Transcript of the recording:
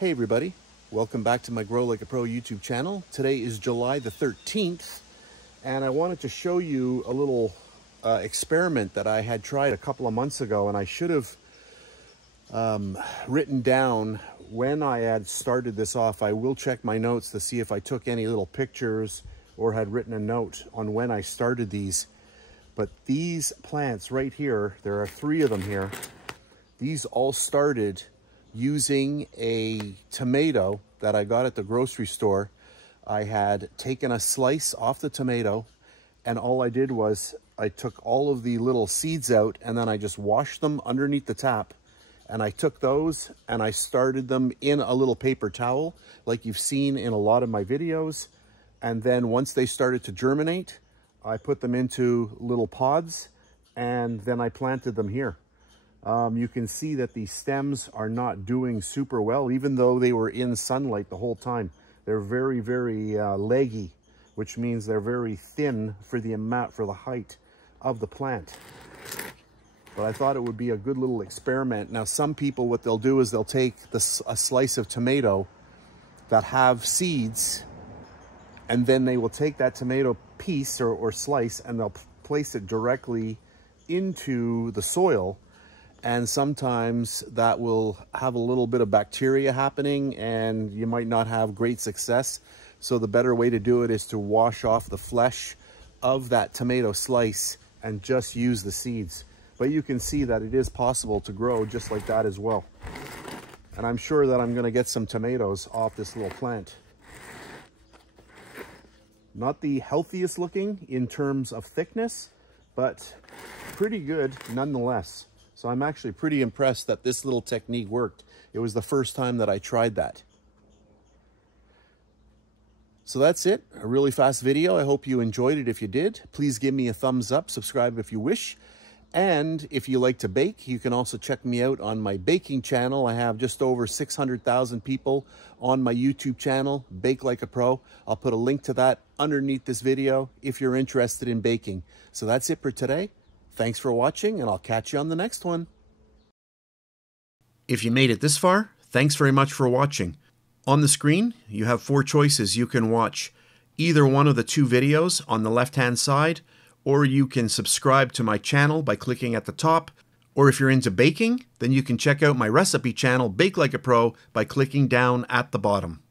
Hey everybody, welcome back to my Grow Like a Pro YouTube channel. Today is July the 13th, and I wanted to show you a little experiment that I had tried a couple of months ago, and I should have written down when I had started this off. I will check my notes to see if I took any little pictures or had written a note on when I started these. But these plants right here, there are 3 of them here. These all started using a tomato that I got at the grocery store. I had taken a slice off the tomato, and all I did was I took all of the little seeds out, and then I just washed them underneath the tap, and I took those and I started them in a little paper towel like you've seen in a lot of my videos. And then once they started to germinate, I put them into little pods, and then I planted them here. You can see that the stems are not doing super well, even though they were in sunlight the whole time. They're very, very leggy, which means they're very thin for the amount, for the height of the plant. But I thought it would be a good little experiment. Now, some people, what they'll do is they'll take a slice of tomato that have seeds, and then they will take that tomato piece or slice, and they'll place it directly into the soil. And sometimes that will have a little bit of bacteria happening, and you might not have great success. So the better way to do it is to wash off the flesh of that tomato slice and just use the seeds. But you can see that it is possible to grow just like that as well. And I'm sure that I'm going to get some tomatoes off this little plant. Not the healthiest looking in terms of thickness, but pretty good nonetheless. So I'm actually pretty impressed that this little technique worked. It was the first time that I tried that. So that's it, a really fast video. I hope you enjoyed it. If you did, please give me a thumbs up, subscribe if you wish. And if you like to bake, you can also check me out on my baking channel. I have just over 600,000 people on my YouTube channel, Bake Like a Pro. I'll put a link to that underneath this video if you're interested in baking. So that's it for today. Thanks for watching, and I'll catch you on the next one. If you made it this far, thanks very much for watching. On the screen, you have 4 choices. You can watch either one of the 2 videos on the left-hand side, or you can subscribe to my channel by clicking at the top. Or if you're into baking, then you can check out my recipe channel, Bake Like a Pro, by clicking down at the bottom.